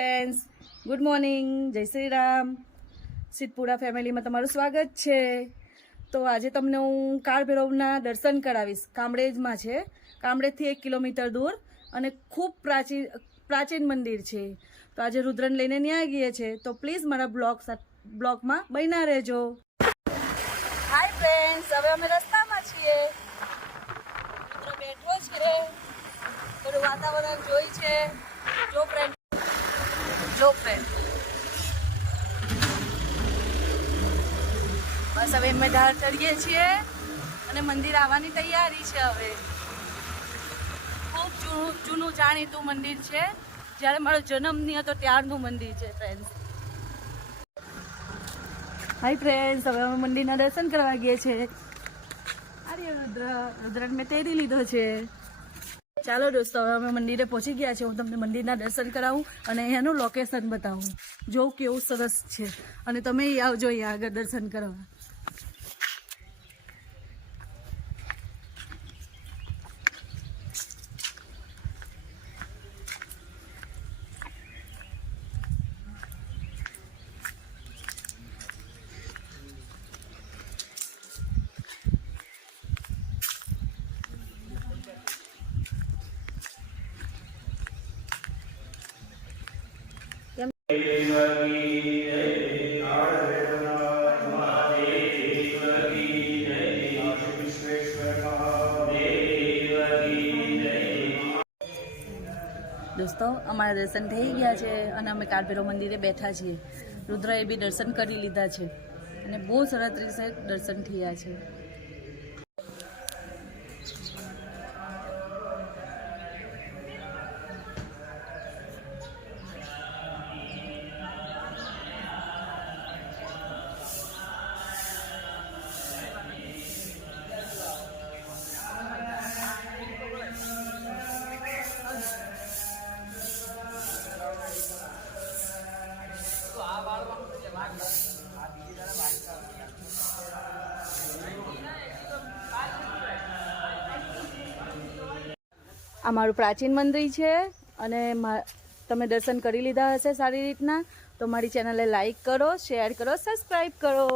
Friends, good morning, જય શ્રી રામ. સિદ્ધપુરા ફેમિલીમાં તમારું સ્વાગત છે. તો આજે તમને હું કાળ ભૈરવના દર્શન કરાવીશ. કામરેજમાં છે, કામરેજથી 1 કિલોમીટર દૂર, અને ખૂબ પ્રાચીન મંદિર છે. તો આજે રુદ્રને લઈને ત્યાં ગઈએ છે. તો પ્લીઝ મારા બ્લોગમાં બન્યા રહેજો. હાય ફ્રેન્ડ્સ, હવે અમે રસ્તામાં છીએ. રુદ્ર બેઠો છે, થોડું વાતાવરણ જોઈ છે. જો ફ્રેન્ડ બસ હવે અમે ધાર ચડીએ છીએ અને મંદિર આવવાની તૈયારી છે. હવે ખૂબ જૂનું જાણીતું મંદિર છે. જ્યારે મારો જન્મ નહીં હતો ત્યારનું મંદિર છે ફ્રેન્ડ્સ. હાય ફ્રેન્ડ્સ, હવે અમે મંદિરના દર્શન કરવા ગયા છે. અરે રુદ્ર મેં તેડી લીધો છે. ચાલો દોસ્તો, હવે અમે મંદિરે પહોંચી ગયા છે. હું તમને મંદિરના દર્શન કરાવું અને અહીંયાનું લોકેશન બતાવું. જોઉં કેવું સરસ છે, અને તમે આવજો અહીંયા આગળ દર્શન કરવા. દોસ્તો, અમારા દર્શન થઈ ગયા છે અને અમે કાળ ભૈરવ મંદિરે બેઠા છીએ. રુદ્રએ બી દર્શન કરી લીધા છે અને બહુ સરસ રીતે દર્શન થયા છે. આ મારું પ્રાચીન મંદિર છે અને તમે દર્શન કરી લીધા હશે સારી રીતના. તો મારી ચેનલને લાઈક કરો, શેર કરો, સબસ્ક્રાઈબ કરો.